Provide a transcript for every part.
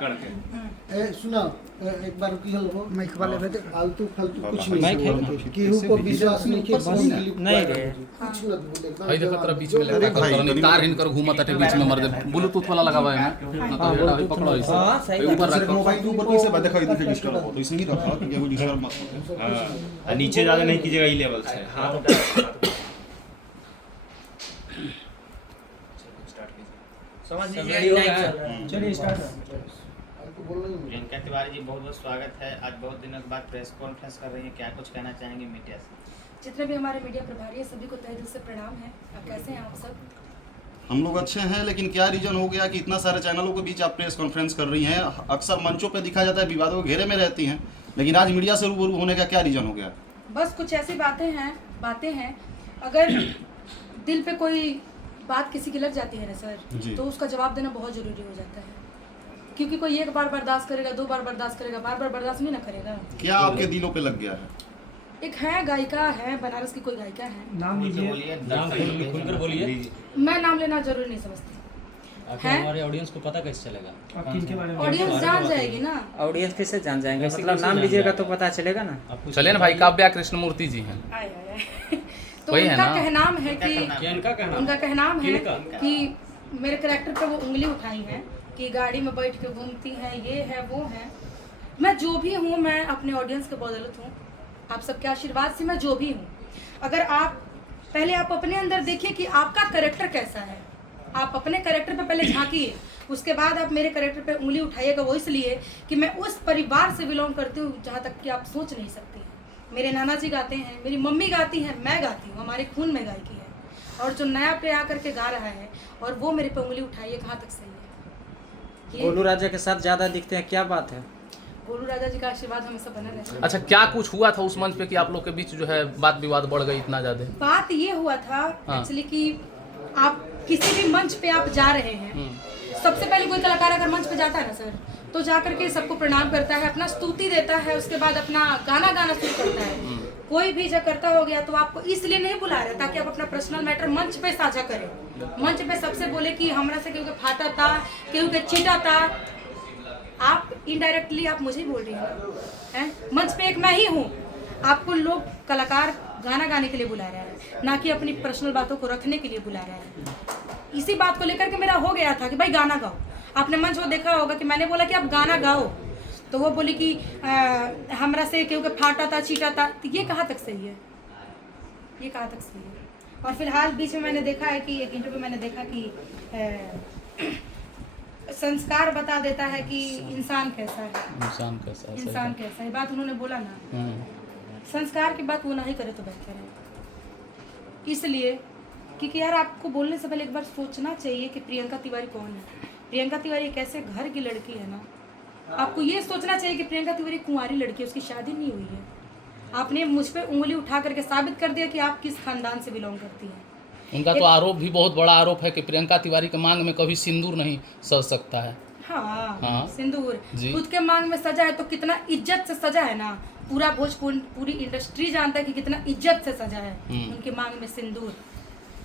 सुना एक बार की हलो माइक वाले आलतू फालतू कुछ नहीं केहू को विश्वास नहीं के नहीं रे कुछ न बोले भाई देखो तेरा बीच में लगा कर तार हिन कर घूमत है बीच में मर दे ब्लूटूथ वाला लगावा है ना तो बेटा पकड़ो इसे हां सही ऊपर रखो मोबाइल के ऊपर कैसे बात दिखाई दिखे डिस्टर्ब हो तो इसे ही रखो कि कोई डिस्टर्ब मत हो। हां नीचे ज्यादा नहीं कीजिएगा, ई लेवल से हाथ समझ लीजिए। चलिए स्टार्ट। प्रियंका तिवारी जी बहुत बहुत स्वागत है। आज बहुत दिनों के बाद प्रेस कॉन्फ्रेंस कर रही हैं, क्या कुछ कहना चाहेंगे मीडिया से? जितने भी हमारे मीडिया प्रभारी हैं सभी को तहे दिल से प्रणाम है। आप कैसे हैं आप सब? हम लोग अच्छे हैं, लेकिन क्या रीजन हो गया कि इतना सारे चैनलों के बीच आप प्रेस कॉन्फ्रेंस कर रही हैं? अक्सर मंचों पे दिखा जाता है विवादों के घेरे में रहती हैं, लेकिन आज मीडिया से रूबरू होने का क्या रीजन हो गया? बस कुछ ऐसी बातें हैं अगर दिल पे कोई बात किसी की लग जाती है ना सर, तो उसका जवाब देना बहुत ज़रूरी हो जाता है, क्योंकि कोई एक बार बर्दाश्त करेगा, दो बार बर्दाश्त करेगा, बार बार बर्दाश्त नहीं ना करेगा। क्या आपके दिलों पे लग गया है? एक है गायिका है, बनारस की कोई गायिका है, नाम लीजिए, नाम खुलकर बोलिए। मैं नाम लेना जरूरी नहीं समझती है। हमारे ऑडियंस को पता कैसे चलेगा? आप किनके बारे में? ऑडियंस जान जाएगी ना। ऑडियंस कैसे जान जाएंगे? मतलब नाम लीजिएगा तो पता चलेगा ना। चलिए ना भाई, काव्या कृष्णमूर्ति जी हैं। तो उनका कहनाम है कि उनका कहनाम है कि मेरे कैरेक्टर पे वो उंगली उठाई है कि गाड़ी में बैठ के घूमती हैं, ये है वो है। मैं जो भी हूँ, मैं अपने ऑडियंस के बदौलत हूँ, आप सबके आशीर्वाद से मैं जो भी हूँ। अगर आप पहले आप अपने अंदर देखिए कि आपका कैरेक्टर कैसा है, आप अपने कैरेक्टर पे पहले झांकिए, उसके बाद आप मेरे कैरेक्टर पे उंगली उठाइएगा। वो इसलिए कि मैं उस परिवार से बिलोंग करती हूँ जहाँ तक कि आप सोच नहीं सकते हैं। मेरे नाना जी गाते हैं, मेरी मम्मी गाती हैं, मैं गाती हूँ, हमारे खून में गायकी है। और जो नया पे आकर के गा रहा है और वो मेरे पे उंगली उठाइए, कहाँ तक सही है? गोलू राजा के साथ ज़्यादा दिखते हैं, क्या बात है? गोलू राजा जी का आशीर्वाद हमेशा बना रहे। अच्छा, क्या कुछ हुआ था उस मंच पे कि आप लोग के बीच जो है बात विवाद बढ़ गई इतना ज्यादा? बात ये हुआ था एक्चुअली कि आप किसी भी मंच पे आप जा रहे हैं, सबसे पहले कोई कलाकार अगर मंच पे जाता है ना सर, तो जाकर के सबको प्रणाम करता है, अपना स्तुति देता है, उसके बाद अपना गाना शुरू करता है। कोई भी जब करता हो गया तो आपको इसलिए नहीं बुला रहे ताकि आप अपना पर्सनल मैटर मंच पे साझा करें। मंच पे सबसे बोले कि हमरा से केहू के फाटा था, केहू के चीटा था। आप इनडायरेक्टली आप मुझे ही बोल रही हैं। मंच पे एक मैं ही हूँ। आपको लोग कलाकार गाना गाने के लिए बुला रहा है, ना कि अपनी पर्सनल बातों को रखने के लिए बुला रहा है। इसी बात को लेकर के मेरा हो गया था कि भाई गाना गाओ। आपने मंच वो देखा होगा कि मैंने बोला कि आप गाना गाओ, तो वो बोली कि हमरा से केहू के फाटा था, चीटा था। तो ये कहाँ तक सही है? ये कहाँ तक सही है? और फिलहाल बीच में मैंने देखा है कि एक इंटरव्यू मैंने देखा कि संस्कार बता देता है कि इंसान कैसा है, इंसान कैसा है। बात उन्होंने बोला ना, संस्कार की बात वो ना ही करे तो बेहतर है। इसलिए क्योंकि यार आपको बोलने से पहले एक बार सोचना चाहिए कि प्रियंका तिवारी कौन है। प्रियंका तिवारी एक ऐसे घर की लड़की है ना, आपको ये सोचना चाहिए कि प्रियंका तिवारी कुंवारी लड़की है, उसकी शादी नहीं हुई है। आपने मुझ पे उंगली उठा करके साबित कर दिया कि आप किस खानदान से बिलोंग करती हैं। उनका तो आरोप भी बहुत बड़ा आरोप है कि प्रियंका तिवारी के मांग में कभी सिंदूर नहीं सज सकता है। हाँ। सिंदूर खुद के मांग में सजा है तो कितना इज्जत से सजा है ना। पूरा भोजपुर, पूरी इंडस्ट्री जानता है कि कितना इज्जत से सजा है उनके मांग में सिंदूर।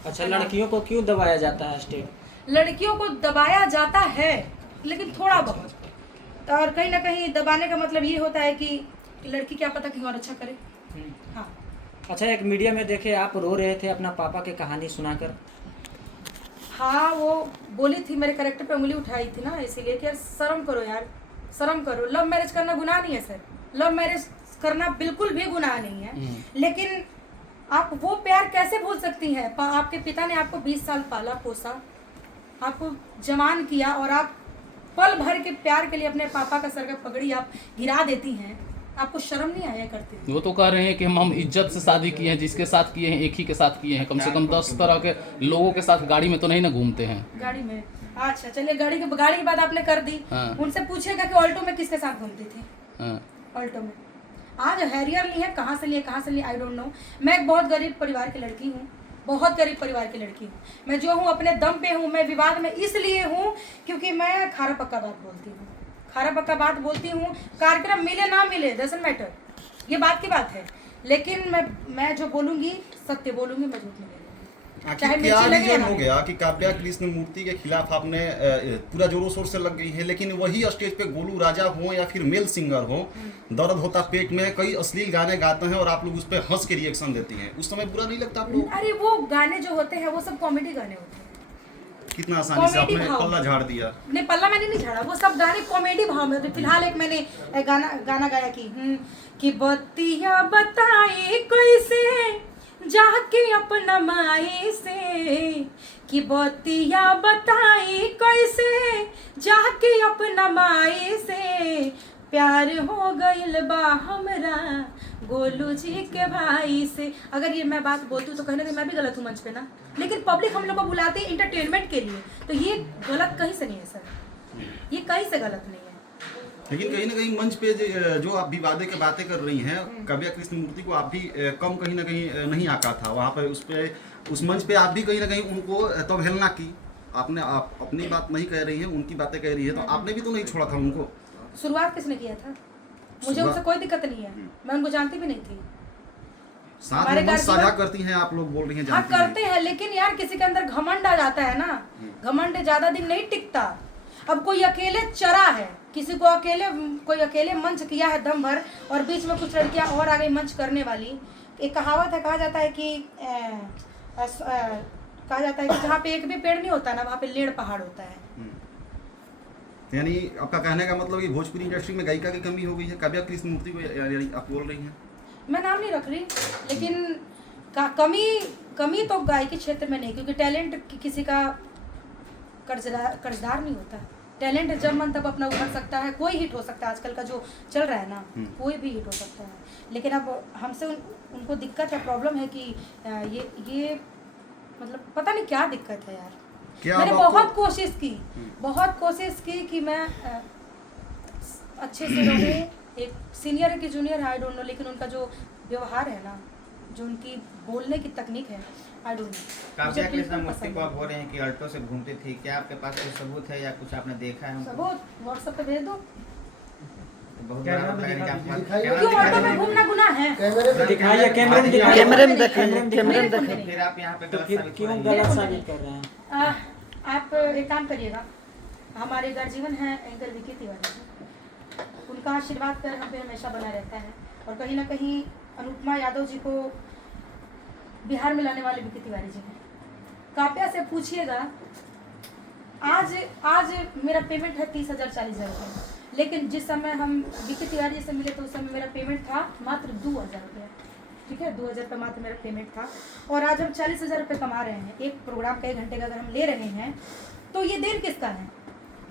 अच्छा, लड़कियों को क्यों दबाया जाता है स्टेट? लड़कियों को दबाया जाता है, लेकिन थोड़ा बहुत, और कहीं ना कहीं दबाने का मतलब ये होता है कि लड़की क्या पता कहीं और अच्छा करे। हाँ। अच्छा, एक मीडिया में देखे आप रो रहे थे अपना पापा की कहानी सुनाकर। हाँ, वो बोली थी, मेरे कैरेक्टर पे उंगली उठाई थी ना, इसीलिए कि यार शर्म करो, यार शर्म करो। लव मैरिज करना गुनाह नहीं है सर, लव मैरिज करना बिल्कुल भी गुनाह नहीं है, लेकिन आप वो प्यार कैसे भूल सकती हैं? आपके पिता ने आपको 20 साल पाला पोसा, आपको जवान किया, और आप पल भर के प्यार के लिए अपने पापा का सर का पगड़ी आप गिरा देती हैं। आपको शर्म नहीं आया करती? वो तो कह रहे हैं कि हम इज्जत से शादी किए हैं, जिसके साथ किए हैं एक ही के साथ किए हैं, कम से कम 10 तरह के लोगों के साथ गाड़ी में तो नहीं ना घूमते हैं। गाड़ी में? अच्छा चलिए, गाड़ी की बात आपने कर दी। उनसे पूछेगा कि ऑल्टो में किसके साथ घूमती थी? ऑल्टो में। आज हैरियर ली है, कहाँ से लिए आई डोंट नो। मैं एक बहुत गरीब परिवार की लड़की हूँ, बहुत गरीब परिवार की लड़की हूँ। मैं जो हूँ अपने दम पे हूँ। मैं विवाद में इसलिए हूँ क्योंकि मैं खारा पक्का बात बोलती हूँ, खारा पक्का बात बोलती हूँ। कार्यक्रम मिले ना मिले डजंट मैटर, ये बात की बात है, लेकिन मैं जो बोलूँगी सत्य बोलूँगी, मैं झूठ नहीं बोलूँगी। चाहे आखिर क्या मिर्ची लगे या रीजन ना हो लगे। गया कि काव्या कृष्णमूर्ति के खिलाफ आपने पूरा जोरों शोर से लग गई है, लेकिन वही स्टेज पे गोलू राजा हो या फिर मेल सिंगर हो, दर्द होता पेट में कई अश्लील गाने गाते हैं और आप लोग उस पर हंस के रिएक्शन देती हैं, उस समय बुरा नहीं लगता आप लोग? अरे वो गाने जो होते हैं वो सब कॉमेडी गाने होते हैं। कितना आसानी से कॉमेडी आपने भाव। पल्ला झाड़ दिया। नहीं, पल्ला मैंने नहीं झाड़ा, वो सब गाने कॉमेडी भाव में होते। फिलहाल एक मैंने गाना गाया कि बत्तियां बताई कैसे जाके अपना माई से, कि बत्तियां बताई कैसे जाके अपना माई से, प्यार हो गइल बा हमरा गोलू जी के भाई से। अगर ये मैं बात बोलती हूँ तो कहीं ना कहीं मैं भी गलत हूँ मंच पे ना, लेकिन पब्लिक हम लोग को बुलाती है इंटरटेनमेंट के लिए, तो ये गलत कहीं से नहीं है सर, ये कहीं से गलत नहीं है। लेकिन कहीं ना कहीं मंच पे जो आप विवादे की बातें कर रही हैं, काव्या कृष्णमूर्ति को आप भी कम कहीं ना कहीं नहीं आका था वहाँ पर, उस मंच पे आप भी कहीं ना कहीं उनको अवहेलना की। आपने आप अपनी बात नहीं कह रही हैं, उनकी बातें कह रही है, तो आपने भी तो नहीं छोड़ा था उनको। शुरुआत किसने किया था? मुझे उनसे कोई दिक्कत नहीं है, मैं उनको जानती भी नहीं थी। साथ में मंच साझा करती हैं आप लोग, बोल रही हैं हाँ जानती करते हैं, लेकिन यार किसी के अंदर घमंड आ जाता है ना, घमंड ज्यादा दिन नहीं टिकता। अब कोई अकेले चरा है, किसी को कोई अकेले मंच किया है दम भर, और बीच में कुछ लड़कियां और आ गई मंच करने वाली। एक कहावत है, कहा जाता है कि जहाँ पे एक भी पेड़ नहीं होता ना, वहाँ पे लेड़ पहाड़ होता है। यानी आपका कहने का मतलब कि भोजपुरी इंडस्ट्री में गायिका की कमी हो गई है, काव्या कृष्णमूर्ति को यानी आप बोल रही हैं? मैं नाम नहीं रख रही, लेकिन कमी तो गायकी क्षेत्र में नहीं, क्योंकि टैलेंट किसी का कर्जदार नहीं होता। टैलेंट जब मन तब अपना उभर सकता है, कोई हिट हो सकता है। आजकल का जो चल रहा है ना, कोई भी हिट हो सकता है, लेकिन अब हमसे उनको दिक्कत है, प्रॉब्लम है कि ये मतलब पता नहीं क्या दिक्कत है यार। मैंने बहुत कोशिश की कि मैं अच्छे से रहूं, एक सीनियर है कि जूनियर है आई डोंट नो, लेकिन उनका जो व्यवहार है ना, जो उनकी बोलने की तकनीक है, I don't know. Kavya Krishnamurthy को आप बोल रहे हैं कि अल्टो से घूमती थी, क्या आपके पास कोई सबूत है या कुछ आपने देखा है? सबूत व्हाट्सएप पे भेज दो। बहुत बड़ा होता है कि आप क्यों ऑटो में घूमना गुनाह है? दिखाइए, कैमरे में दिखाइए, कैमरे में फिर आप यहाँ पे गलत साबित क्यों हो रही हैं। गलत साबित कर रहे हैं? आप एक काम करिएगा, हमारे गर्जीवन हैं एंकर विकी तिवारी जी, उनका आशीर्वाद पर हम पे हमेशा बना रहता है, और कहीं ना कहीं अनुपमा यादव जी को बिहार में लाने वाले विकी तिवारी जी हैं। काव्या से पूछिएगा, आज मेरा पेमेंट है 30,000 40,000 रुपये, लेकिन जिस समय हम विकी तिवारी से मिले तो उस समय मेरा पेमेंट था मात्र 2,000 रुपये। ठीक है, 2,000 रुपये मात्र मेरा पेमेंट था, और आज हम 40,000 रुपये कमा रहे हैं। एक प्रोग्राम का 1 घंटे का अगर हम ले रहे हैं, तो ये देन किसका है?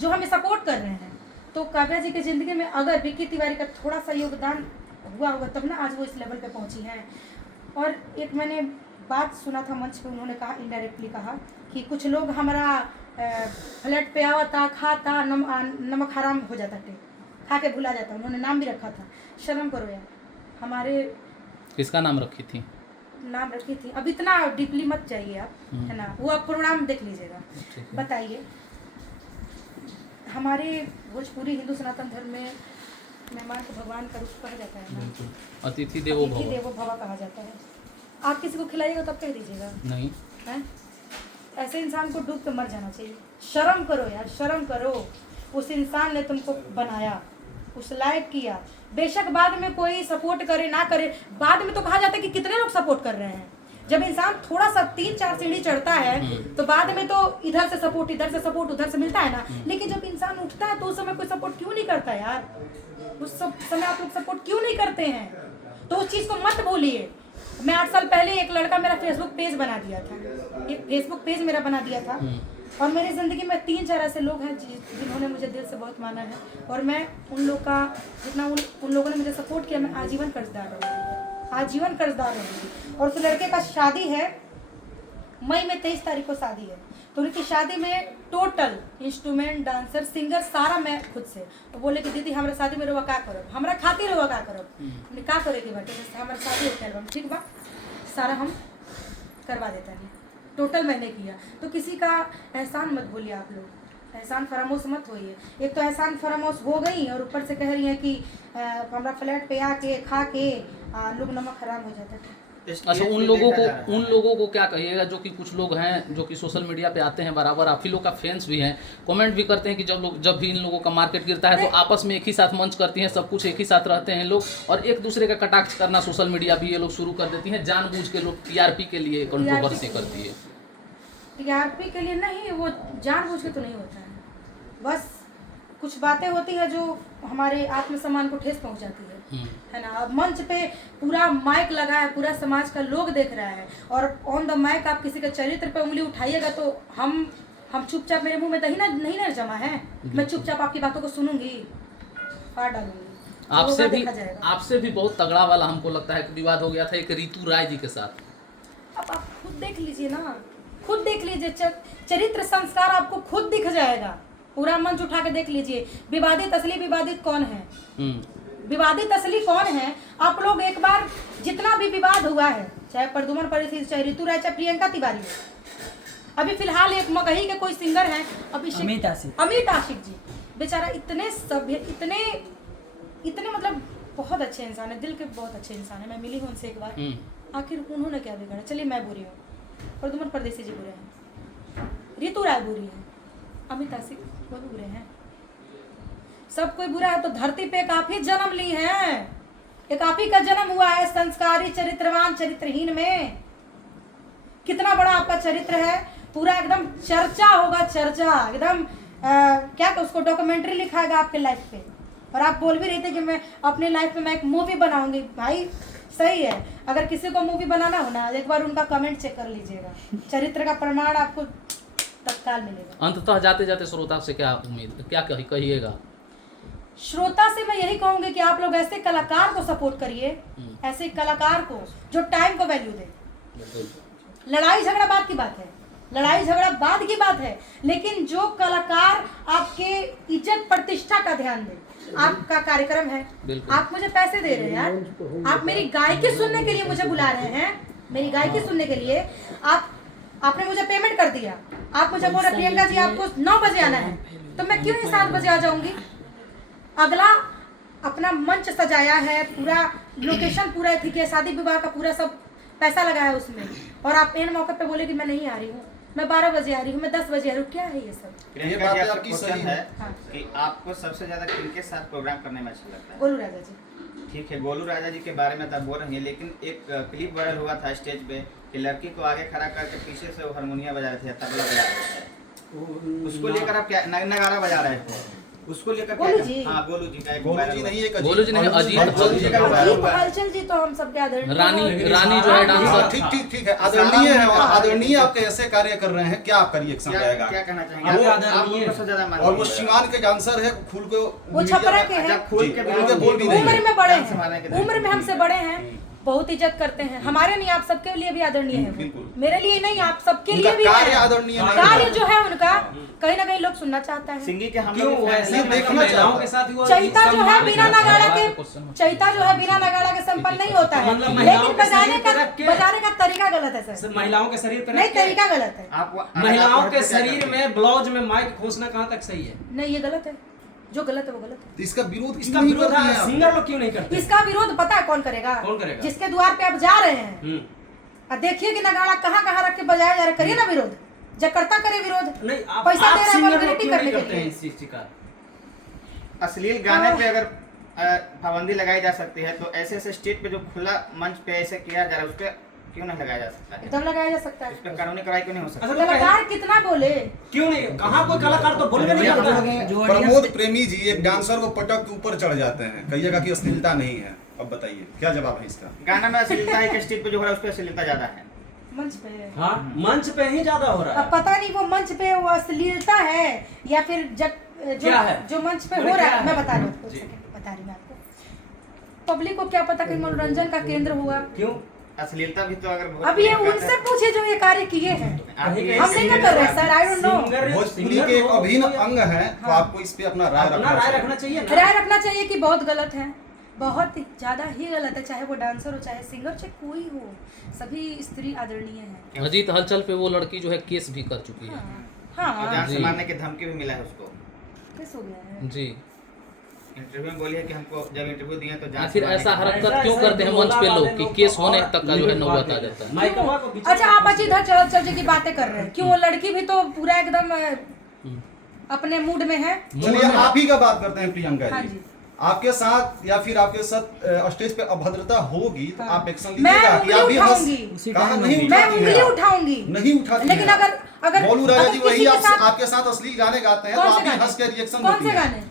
जो हमें सपोर्ट कर रहे हैं। तो काव्या जी की ज़िंदगी में अगर विकी तिवारी का थोड़ा सा योगदान हुआ होगा तब ना आज वो इस लेवल पे पहुंची हैं। और एक मैंने बात सुना था मंच पे, उन्होंने कहा, इनडायरेक्टली कहा कि कुछ लोग हमारा फ्लैट पे आवता, खाता, नमक हराम हो जाता थे, खा के भुला जाता। उन्होंने नाम भी रखा था, शर्म करो यार। हमारे किसका नाम रखी थी? नाम रखी थी, अब इतना डीपली मत जाइए आप, है ना, वो आप प्रोग्राम देख लीजिएगा। बताइए, हमारे भोजपुरी हिंदू सनातन धर्म में मेहमान को भगवान का रूप कहा जाता है ना, अतिथि देवो भव। अतिथि देवो भव कहा जाता है। आप किसी को खिलाइएगा तब कह दीजिएगा नहीं है? ऐसे इंसान को डूब के मर जाना चाहिए। शर्म करो यार, शर्म करो। उस इंसान ने तुमको बनाया, उस लायक किया। बेशक बाद में कोई सपोर्ट करे ना करे, बाद में तो कहा जाता है कि कितने लोग सपोर्ट कर रहे हैं। जब इंसान थोड़ा सा 3-4 सीढ़ी चढ़ता है तो बाद में तो इधर से सपोर्ट, इधर से सपोर्ट, उधर से मिलता है ना, लेकिन जब इंसान उठता है तो उस समय कोई सपोर्ट क्यों नहीं करता यार? उस समय आप लोग सपोर्ट क्यों नहीं करते हैं? तो उस चीज़ को मत भूलिए। मैं 8 साल पहले एक लड़का मेरा फेसबुक पेज बना दिया था, एक फेसबुक पेज मेरा बना दिया था, और मेरी ज़िंदगी में 3-4 ऐसे लोग हैं जिन्होंने मुझे दिल से बहुत माना है, और मैं उन लोग का जितना उन लोगों ने मुझे सपोर्ट किया, मैं आजीवन कर्जदार रहूँगी, आजीवन कर्जदार रहूँगी। और उस लड़के का शादी है मई में, 23 तारीख को शादी है, तो उनकी शादी में टोटल इंस्ट्रूमेंट, डांसर, सिंगर सारा मैं खुद से। तो बोले कि दीदी हमारे शादी में रहुआ का करब, हमारा खातिर रहुआ का करब, हमने का करे के बाटे, जैसे हमारे शादी होता है, ठीक बा, सारा हम करवा देते हैं। टोटल मैंने किया। तो किसी का एहसान मत भूलिए आप लोग, एहसान फरामोश मत होइए। एक तो एहसान फरामोश हो गई, और ऊपर से कह रही हैं कि हमारा फ्लैट पे आके खा के लोग नमक हराम हो जाता है। अच्छा, उन लोगों को क्या कहिएगा जो कि कुछ लोग हैं जो कि सोशल मीडिया पे आते हैं बराबर, आप ही लोग का फैंस भी हैं, कमेंट भी करते हैं कि जब भी इन लोगों का मार्केट गिरता है तो आपस में एक ही साथ मंच करती हैं, सब कुछ एक ही साथ रहते हैं लोग, और एक दूसरे का कटाक्ष करना सोशल मीडिया भी ये लोग शुरू कर देती हैं, जानबूझ के लोग टीआरपी के लिए कंट्रोवर्सी करती है। टीआरपी के लिए नहीं, वो जानबूझ के तो नहीं होता है, बस कुछ बातें होती है जो हमारे आत्मसम्मान को ठेस पहुंचाती है ना। अब मंच पे पूरा माइक लगा है, पूरा समाज का लोग देख रहा है, और ऑन द माइक आप किसी के चरित्र पे उंगली उठाइएगा तो हम चुपचाप, मेरे मुंह में दही नहीं ना जमा है, मैं चुपचाप आपकी बातों को सुनूंगी, फाड़ डालूंगी। आपसे भी बहुत तगड़ा वाला हमको लगता है कि विवाद हो गया था एक ऋतु राय जी के साथ। अब आप खुद देख लीजिए ना, खुद देख लीजिए, चरित्र संस्कार आपको खुद दिख जाएगा, पूरा मंच उठा के देख लीजिए। विवादित असली विवादित कौन है, विवादित असली कौन है? आप लोग एक बार, जितना भी विवाद हुआ है, चाहे प्रदुमन परिस्थिति, चाहे ऋतु राय, चाहे प्रियंका तिवारी, अभी फिलहाल एक मगही के कोई सिंगर हैं अमित आशिक जी, बेचारा इतने सभ्य, इतने मतलब बहुत अच्छे इंसान है, दिल के बहुत अच्छे इंसान है, मैं मिली हूँ उनसे एक बार, आखिर उन्होंने क्या बिगाड़ा? चलिए मैं बुरी हूँ, प्रदुमन परदेसी जी बुरे हैं, ऋतु राय बुरी है, अमित आशिक वो भी बुरे हैं, सब कोई बुरा है। तो धरती पे एक आप ही जन्म ली है, एक आप ही का जन्म हुआ है, संस्कारी चरित्रवान चरित्रहीन में। कितना बड़ा आपका चरित्र है, पूरा एकदम चर्चा होगा, चर्चा एकदम क्या उसको डॉक्यूमेंट्री लिखाएगा आपके लाइफ पे, और आप बोल भी रहे थे कि मैं अपने लाइफ में मैं एक मूवी बनाऊंगी। भाई सही है, अगर किसी को मूवी बनाना हो ना, एक बार उनका कमेंट चेक कर लीजिएगा, चरित्र का प्रमाण आपको तत्काल मिलेगा। अंततः जाते जाते श्रोता से क्या उम्मीद, क्या कहिएगा? श्रोता से मैं यही कहूंगी कि आप लोग ऐसे कलाकार को सपोर्ट करिए, ऐसे कलाकार को जो टाइम को वैल्यू दे। लड़ाई झगड़ा बात की बात है, लड़ाई झगड़ा बाद की बात है, लेकिन जो कलाकार आपके इज्जत प्रतिष्ठा का ध्यान दे। आपका कार्यक्रम है, आप मुझे पैसे दे रहे हैं यार, आप मेरी गायकी सुनने के लिए मुझे बुला रहे हैं, मेरी गायकी सुनने के लिए आपने मुझे पेमेंट कर दिया, आप मुझे बोल रहे प्रियंका जी आपको 9 बजे आना है, तो मैं क्यों नहीं 7 बजे आ जाऊंगी? अगला अपना मंच सजाया है, पूरा लोकेशन पूरा ठीक है, शादी विवाह का पूरा सब पैसा लगाया है उसमें, और आप एन मौके पे बोले कि मैं नहीं आ रही हूँ, मैं 12 बजे आ रही हूँ, मैं 10 बजे आ रही हूँ, क्या है ये सब? ये बात आपकी सही है कि आपको सबसे ज्यादा किनके साथ प्रोग्राम करने में अच्छा लगता है? गोलू राजा जी। ठीक है, गोलू राजा जी के बारे में तो आप बोल रही हैं, लेकिन एक क्लिप वायरल हुआ था स्टेज पे कि लड़की को आगे खड़ा करके पीछे से वो हारमोनियम बजा रहे थे, तबला बजा रहे थे, उसको लेकर आप क्या नगाड़ा बजा रहे थे, उसको लेकर गोलू जी? हाँ गोलू जी का, गोलू जी नहीं, एक गोलू जी नहीं, अजीत हलचल जी तो हम सबके आदरणीय रानी जो है डांसर। ठीक है, आदरणीय है, आदरणीय आप कैसे कार्य कर रहे हैं, क्या आपका रिएक्शन रहेगा? क्या कहना चाहेंगे? सबसे ज्यादा मानते और वो शिवान के डांसर है, खुल को वो छपरा के हैं, उम्र में बड़े हैं, उम्र में हमसे बड़े हैं, बहुत इज्जत करते हैं, हमारे नहीं आप सबके लिए भी आदरणीय है, मेरे लिए नहीं आप सबके लिए भी है। कार्य जो है उनका कहीं ना कहीं लोग सुनना चाहता है। सिंगी के हम क्यों ऐसे देखना के साथ हुआ? चैता जो है बिना नगाड़ा के संपन्न नहीं होता है, लेकिन बजाने का तरीका गलत है सर, महिलाओं के शरीर पे नहीं, तरीका गलत है। महिलाओं के शरीर में ब्लाउज में माइक खोसना कहाँ तक सही है? नहीं, ये गलत है, जो गलत है वो गलत है। इसका विरोध सिंगर लोग क्यों नहीं करते? इसका विरोध पता है कौन करेगा? जिसके द्वार पे आप जा रहे हैं, और देखिए कि नगाड़ा कहाँ रख के बजाया जा रहा है, करिए ना विरोध, जकर्ता करे विरोध, पैसा दे रहे हैं करने के लिए। अश्लील गाने पे अगर पाबंदी लगाई जा सकती है, तो ऐसे स्टेज पे जो खुला मंच पे ऐसे किया जा रहा है, उस पर क्यों नहीं लगाया जा सकता है? एकदम लगाया जा सकता है, इस पर कानूनी कार्रवाई क्यों नहीं हो सकती? कलाकार कितना बोले, क्यों नहीं? कहाँ कोई कलाकार तो बोलने नहीं करता। प्रमोद प्रेमी जी एक डांसर को पटक के ऊपर चढ़ जाते हैं, कहिएगा कि अश्लीलता नहीं है, अब बताइए क्या जवाब है इसका? गाना में अश्लीलता है कि स्टेज पे जो हो रहा है उस पर अश्लीलता ज्यादा है? मंच पे, हाँ मंच पे ही ज्यादा हो रहा है। अब पता नहीं वो मंच पे वो अश्लीलता है या फिर जो मंच पे हो रहा है, मैं बता रही हूँ आपको, पब्लिक को क्या पता कि मनोरंजन का केंद्र हुआ। क्यों अश्लीलता भी तो अगर अब ये उनसे पूछे जो ये कार्य किए हैं, हम नहीं क्या कर रहे हैं sir, I don't no. Bhojpuri के एक अभिन्न अंग है, तो आपको इस पे अपना राय रखना चाहिए। राय रखना चाहिए कि बहुत गलत है, बहुत ज्यादा ही गलत है, चाहे वो डांसर हो, चाहे सिंगर, चाहे कोई हो, सभी स्त्री आदरणीय है। अजीत हलचल पे वो लड़की जो है केस भी कर चुकी है, हाँ, जान से मारने की धमकी भी मिला है उसको, केस हो गया है जी। इंटरव्यू में बोली है कि हमको जब इंटरव्यू दिए तो जांच आखिर करवाने ऐसा की- हरकत क्यों करते हैं मंच पे लोग कि केस होने तक का जो है नौबत आ जाता है? माइकवा को पीछे अच्छा आप अच्छी इधर चल की बातें कर रहे हैं, क्यों वो लड़की भी तो पूरा एकदम अपने मूड में है। चलिए आप ही का बात करते हैं प्रियंका हाँ जी। जी। आपके साथ या फिर आपके साथ स्टेज पे अभद्रता होगी तो आप एक्शन मैं लीजिएगा कि आप उंगली भी उठाऊंगी, कहा नहीं मैं उठाती उंगली हैं आप। उठाऊंगी, नहीं उठाती लेकिन हैं। अगर बोलू राजा अगर जी किसी वही के साथ आपके साथ अश्लील गाने गाते हैं तो कौन आप से भी गाने? हंस के रिएक्शन कौन देती से हैं। गाने?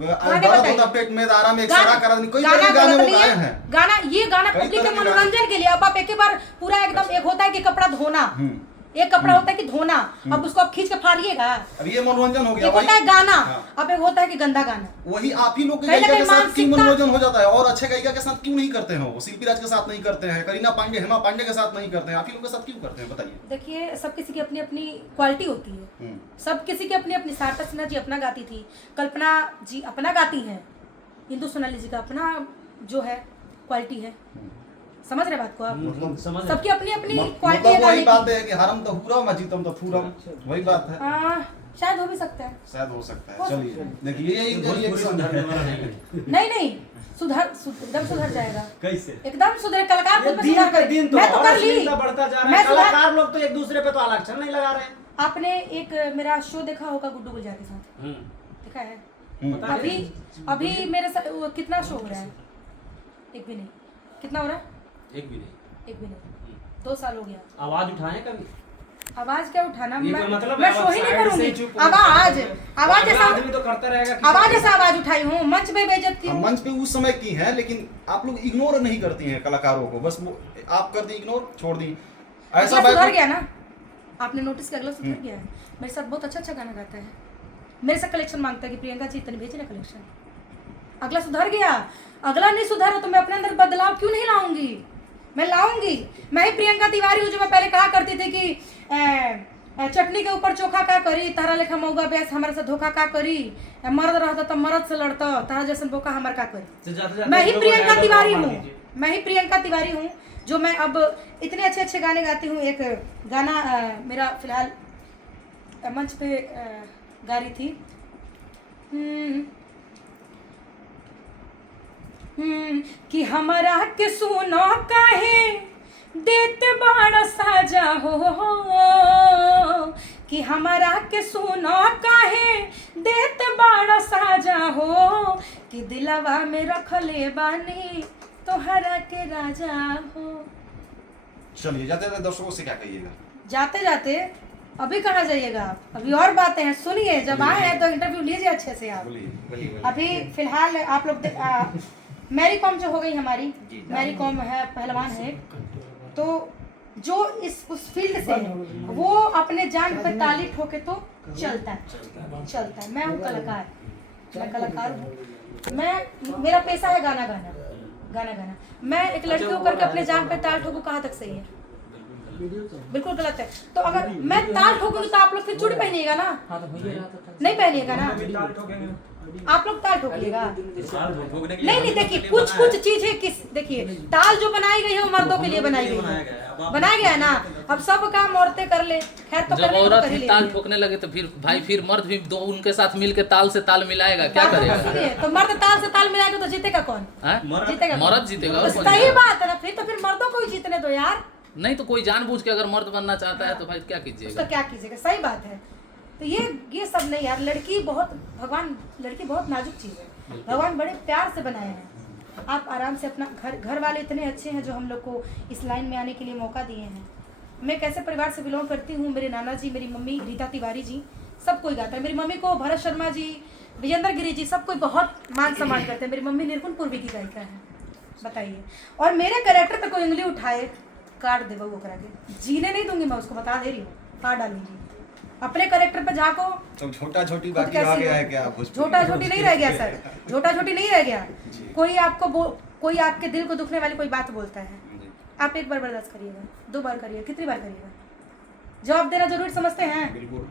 दर्द बताइए। होता पेट में दारा में एक्सरा करा कोई तरह के गाने गलत वो नहीं गाए है। हैं। गाना ये गाना कई पब्लिक तरह के के मनोरंजन के लिए। अब आप एक ही बार पूरा एकदम, एक होता है कि कपड़ा धोना, एक कपड़ा होता है कि धोना, अब उसको आप खींच के फाड़िएगा। अब ये मनोरंजन हो गया। एक होता है गाना, हाँ। अब एक होता है कि गंदा गाना। वही आप ही लोग के कहीं ना गायिका के कहीं साथ क्यों मानसिकता- मनोरंजन हो जाता है और अच्छे गायिका के साथ क्यों नहीं करते हैं? वो शिल्पी राज के साथ नहीं करते हैं, करीना पांडे, हेमा पांडे के साथ नहीं करते हैं, आप ही लोग के साथ क्यों करते हैं बताइए? देखिए सब किसी की अपनी अपनी क्वालिटी होती है, सब किसी की अपनी अपनी। सारदा सिन्हा जी अपना गाती थी, कल्पना जी अपना गाती हैं, इंदु सोनाली जी का अपना जो है क्वालिटी है। समझ रहे बात को आप? सबकी अपनी अपनी क्वालिटी है मतलब वही गाने बात की। है कि हरम तो हुरम अजीतम तो फूरम, वही बात है। शायद हो भी सकता है, शायद हो सकता हो है। चलिए देखिए ये रिएक्शन है। नहीं एकदम सुधर जाएगा, कैसे एकदम सुधर। कलाकार खुद में दिन सुधार पे करे। दिन तो मैं तो और कर ली, अश्लीलता बढ़ता जा रहा मैं है। सुधार। कलाकार लोग तो एक दूसरे पे तो आरक्षण नहीं लगा रहे हैं। आपने एक मेरा शो देखा होगा गुड्डू गुलजार के साथ, देखा है? पता है? अभी मेरे साथ वो कितना शो हो रहा है? एक भी नहीं। कितना हो रहा है? एक भी नहीं। 2 साल हो गया। आवाज उठाएं कभी? आवाज क्या उठाना, ये मैं कोई मतलब मैं है, शो आप ही नहीं साइड से करूंगी। चुप हो आवाज आवाज अगला ऐसा आदमी तो करता रहेगा कि- आवाज ऐसा आवाज उठाई हूँ, मंच पे बेइज्जत की हम हूँ। मंच पे उस समय की है, लेकिन आप लोग इग्नोर नहीं करती हैं कलाकारों को, बस वो आप कर दी इग्नोर, छोड़ दी। ऐसा अगला सुधर बात गया ना, आपने नोटिस किया? अगला सुधर गया है, मेरे साथ बहुत अच्छा गाना गाता है, मेरे से कलेक्शन मांगता है कि प्रियंका जी इतने भेजे ना कलेक्शन। अगला सुधर गया, अगला नहीं सुधरा तो मैं अपने अंदर बदलाव क्यों नहीं लाऊंगी? मैं लाऊंगी। मैं ही प्रियंका तिवारी हूँ जो मैं पहले कहा करती थी कि चटनी के ऊपर चोखा का करी, तारा लेखा मऊगा बेस हमारे से धोखा का करी, मर्द रहता तो मर्द से लड़ता, तारा जैसन बोका हमार का करी। मैं ही प्रियंका तिवारी हूँ, मैं ही प्रियंका तिवारी हूँ जो मैं अब इतने अच्छे अच्छे गाने गाती हूँ। एक गाना मेरा फिलहाल मंच पे गा रही थी, कि हमारा के सुनो काहे देते बाड़ा साजा हो, कि हमारा के सुनो काहे देते बाड़ा साजा हो, कि दिलवा में रखले बानी तोहरा के राजा हो। चलिए जाते जाते दर्शकों से क्या कहिएगा? जाते जाते अभी कहाँ जाइएगा आप? अभी और बातें हैं, सुनिए। जब आए हैं तो इंटरव्यू लीजिए अच्छे से आप। बोलिए। अभी फिलहाल आप लोग मैरी कॉम जो हो गई हमारी, मैरी कॉम है, पहलवान है, तो जो उस फील्ड से है वो अपने जान पे ताली ठोके तो चलता है। मैं हूँ कलाकार, मैं कलाकार हूँ, मेरा पेशा है गाना गाना। मैं एक लड़की होकर के अपने जान पे ताल ठोकूं, कहाँ तक सही है? बिल्कुल गलत है। तो अगर मैं ताल ठोकूंगी तो आप लोग फिर चूड़ी पहनिएगा ना? नहीं पहनिएगा ना? आप लोग ताल ठोकिएगा? नहीं देखिए, कुछ चीजें देखिए, ताल जो बनाई गई है वो मर्दों के लिए बनाई गई है, बनाया गया है ना। अब सब काम औरतें कर ले, खैर तो जब औरत भी ताल ठोकने लगे तो फिर भाई फिर मर्द भी दो उनके साथ मिलके ताल से ताल मिलाएगा, क्या करेगा? तो मर्द ताल से ताल मिलाएगा तो जीतेगा कौन? जीतेगा मर्द जीतेगा। तो सही बात है ना, फिर मर्दों को ही जीतने दो यार। नहीं तो कोई जानबूझ के अगर मर्द बनना चाहता है तो भाई क्या कीजिएगा? उसका क्या कीजिएगा? सही बात है। तो ये सब नहीं यार, लड़की बहुत नाजुक चीज़ है, भगवान बड़े प्यार से बनाए हैं। आप आराम से अपना घर वाले इतने अच्छे हैं जो हम लोग को इस लाइन में आने के लिए मौका दिए हैं। मैं कैसे परिवार से बिलोंग करती हूँ, मेरे नाना जी, मेरी मम्मी रीता तिवारी जी, सब कोई गाता है। मेरी मम्मी को भरत शर्मा जी, विजेंद्र गिरी जी, सब कोई बहुत मान सम्मान करते हैं। मेरी मम्मी निर्गुण पूर्वी की गायिका है, बताइए। और मेरे कैरेक्टर पे कोई उंगली उठाए काट दे वो करा के, जीने नहीं दूंगी मैं उसको, बता दे रही हूँ, काट डालूंगी। अपने कैरेक्टर पे जाको तो छोटा छोटी बाकी रह गया है क्या? छोटा छोटी नहीं रह गया सर, छोटा छोटी नहीं रह गया। कोई आपके दिल को दुखने वाली कोई बात बोलता है, आप एक बार बर्दाश्त करिएगा, 2 बार करिएगा, कितनी बार करिएगा? जवाब देना जरूरी समझते हैं? बिल्कुल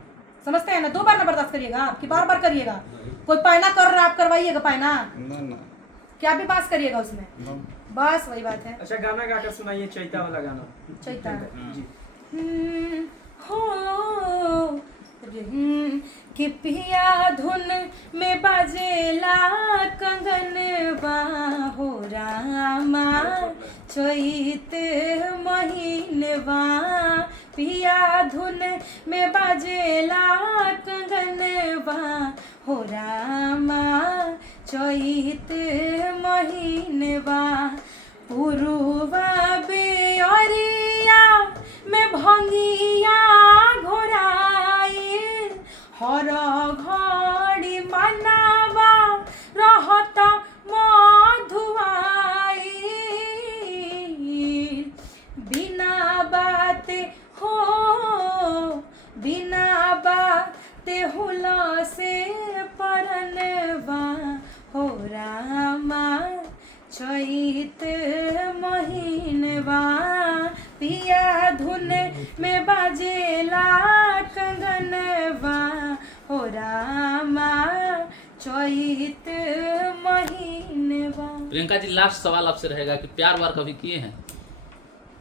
समझते हैं ना? 2 बार ना बर्दाश्त करिएगा आप, कि बार करइएगा? कोई पैना कर रहा, आप करवाइएगा पैना, क्या भी पास करिएगा उसमें? बस वही बात है। अच्छा गाना गाकर सुनाइए, चैता वाला गाना। चैता जी। हो कि पिया धुन में बाजेला कंगनवा हो रामा चैत महीनवा पिया धुन में बाजेला कंगनवा हो रामा चैत महीनवा पुरुवा बेअरिया में भंगिया घोराई हर घड़ी मनावा रहता मधुआई बिना बात हो बिना बात हुला से परनवा हो रामा चैत महीनवा पिया धुन में बाजेला कंगनवा हो रामा चैत महीनवा। प्रियंका जी, लास्ट सवाल आपसे रहेगा कि प्यार वार कभी किए हैं?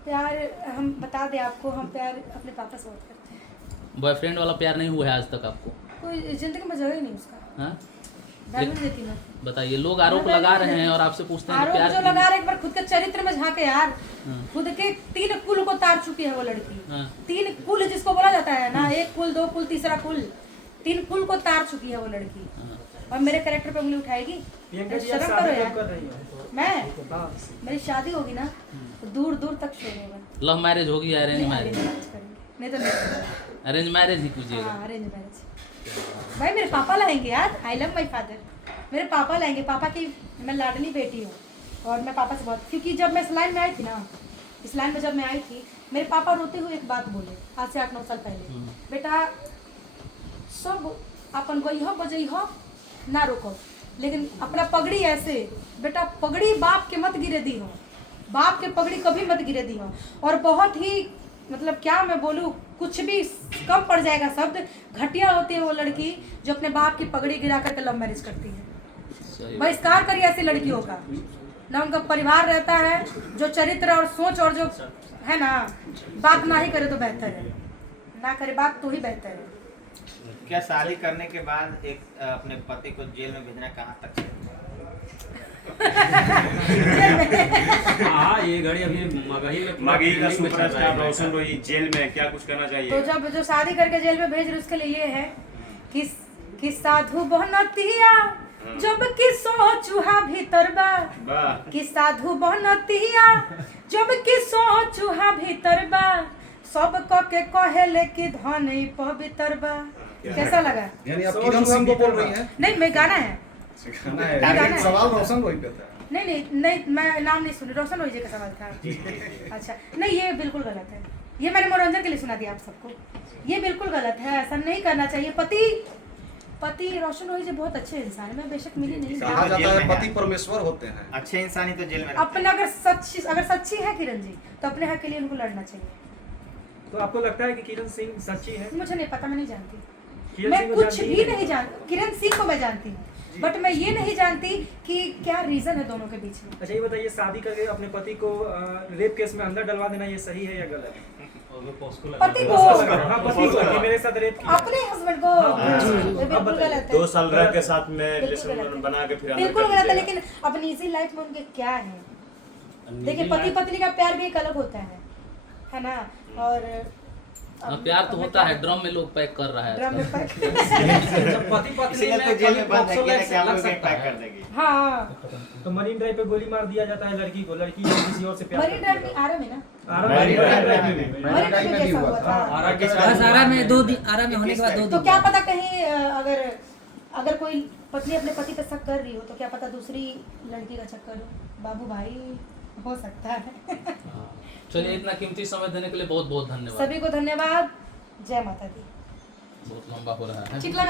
प्यार हम बता दें आपको, हम प्यार अपने पापा से बहुत करते हैं। बॉयफ्रेंड वाला प्यार नहीं हुआ है आज तक आपको? कोई जिंदगी में जगह ही नहीं उसका। हाँ, देती मैं बताइए। लोग आरोप लगा रहे हैं और आपसे पूछते हैं कि आरोप प्यार जो लगा रहे, एक बार खुद के चरित्र में झांके यार। खुद के 3 कुल को तार चुकी है वो लड़की। 3 कुल जिसको बोला जाता है ना, 1 कुल 2 कुल तीसरा कुल, 3 कुल को तार चुकी है वो लड़की। और मेरे कैरेक्टर पे उंगली उठाएगी? शर्म करो यार। मैं मेरी शादी होगी ना तो दूर दूर तक शो होगा। लव मैरिज होगी या अरेंज मैरिज? नहीं तो नहीं। अरेंज मैरिज ही कीजिएगा। हाँ, अरेंज मैरिज। भाई मेरे पापा लाएंगे यार। I love my father. मेरे पापा लाएंगे। पापा की मैं लाडली बेटी हूँ और मैं पापा से बहुत, क्योंकि जब मैं इस लाइन में आई थी ना, इस लाइन में जब मैं आई थी, मेरे पापा रोते हुए एक बात बोले आज से 8-9 साल पहले, बेटा सब अपन गई हो बजई हो ना रोको, लेकिन अपना पगड़ी ऐसे, बेटा पगड़ी बाप के मत गिरे दी हो, बाप के पगड़ी कभी मत गिरे दी हो। और बहुत ही मतलब क्या मैं बोलूँ, कुछ भी कम पड़ जाएगा शब्द, घटिया होती है वो लड़की जो अपने बाप की पगड़ी गिरा करके लव मैरिज करती है। बहिष्कार करिए ऐसी लड़कियों का। ना उनका परिवार रहता है, जो चरित्र और सोच और जो है ना, बात ना ही करे तो बेहतर है, ना करे बात तो ही बेहतर है। क्या शादी करने के बाद एक अपने पति को जेल में भेजना कहाँ तक है? हाँ, ये घड़ी अभी मगही का सुपरस्टार रोशन रोही जेल में क्या कुछ करना चाहिए? तो जब जो शादी करके जेल में भेज रहे उसके लिए ये है कि साधु बनतिया जब कि सोचुहा भीतर बा, कि साधु बनतिया जब कि सोचुहा भीतर बा, सब के कहेले कि धन पवित्र बा। कैसा लगा? यानी आप किरण सिंह को बोल रही हैं? नहीं, मैं गाना है। सवाल रोशन रोही पे था। नहीं, मैं नाम नहीं सुनी। रोशन रोही जी का सवाल था। अच्छा, नहीं ये बिल्कुल गलत है। ये मैंने मनोरंजन के लिए सुना दिया आप सबको। ये बिल्कुल गलत है, ऐसा नहीं करना चाहिए। पति रोशन रोही जी बहुत अच्छे इंसान है, मैं बेशक मिली नहीं। कहा जाता है पति परमेश्वर होते हैं। अच्छे इंसान ही तो जेल में अपना अगर सच्ची है किरण जी तो अपने हक के लिए उनको लड़ना चाहिए। तो आपको लगता है कि किरण सिंह सच्ची है? मुझे नहीं पता, मैं नहीं जानती। मैं कुछ भी नहीं जानती। किरण सिंह को मैं जानती हूँ, बट मैं ये नहीं जानती कि क्या रीजन है दोनों के बीच में। अच्छा, ये बताइए, शादी करके अपने पति को रेप केस में अंदर डलवा देना ये सही है या गलत है? पति को? हाँ, पति को मेरे साथ रेप किया। अपने हस्बैंड को? बिल्कुल गलत है। 2 साल रह के साथ में रिलेशन बना के फिर बिल्कुल गलत है। लेकिन अब निजी लाइफ में उनके क्या है? देखिए, पति पत्नी का प्यार भी एक अलग होता है ना। और प्यार तो होता है, ड्रम में लोग पैक कर रहा है। ड्रम में पैक जब पति पत्नी तो जेल में बंद है कि क्या लोग पैक कर देंगे? हाँ, तो मरीन ड्राइव पे गोली मार दिया जाता है लड़की को, लड़की किसी और से प्यार मरीन ड्राइव में आरा में ना, मरीन ड्राइव मरीन ड्राइव में कैसा हुआ था? बस आरा में 2 दिन, आरा में होने के बाद 2 दिन। तो क्या पता कहीं अगर कोई पत्नी अपने पति पे शक कर रही हो तो क्या पता दूसरी लड़की का चक्कर हो। बाबू भाई, हो सकता है। चलिए, इतना कीमती समय देने के लिए बहुत बहुत धन्यवाद। सभी को धन्यवाद। जय माता दी। बहुत लंबा हो रहा है। ठीक लगा?